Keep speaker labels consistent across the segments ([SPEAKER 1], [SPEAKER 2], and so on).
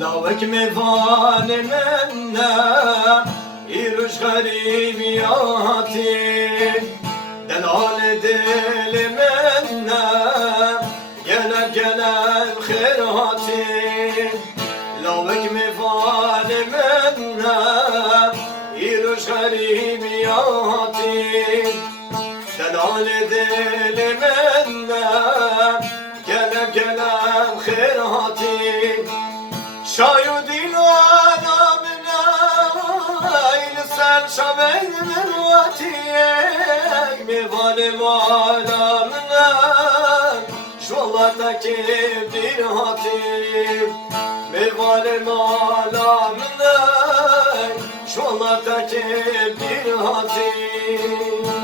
[SPEAKER 1] لوك ميفان منا يروش غريبياتي دلال دل منا جلال جلال خيراتي لوك ميفان منا يروش غريبياتي دلال دل منا جلال جلال خيراتي شايو Sen şabenin vatiye mi valim alamına Şolardaki bir hatim mi valim alamına Şolardaki bir hatim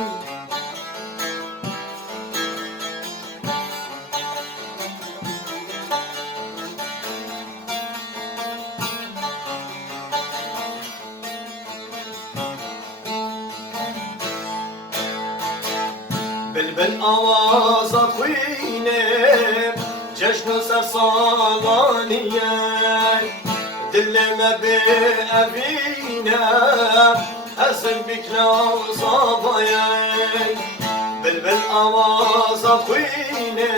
[SPEAKER 1] من شو الله تكيب دين هاتي بلبل آوازا خوینه جشن سر سالانیه دل ما به ابینه حسن بکلا صابایه بلبل آوازا خوینه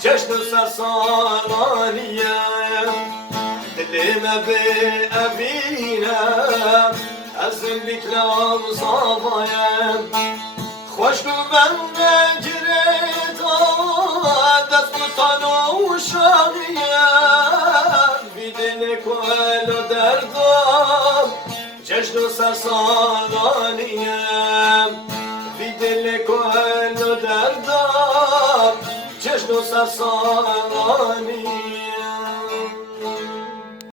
[SPEAKER 1] جشن سر سالانیه دل ما به ابینه حسن بکلا صابایه Koştum ben de cireta Ders tutan o uşağıya Bir deli koyla derdam Çeşno sersananiye Bir deli koyla derdam Çeşno sersananiye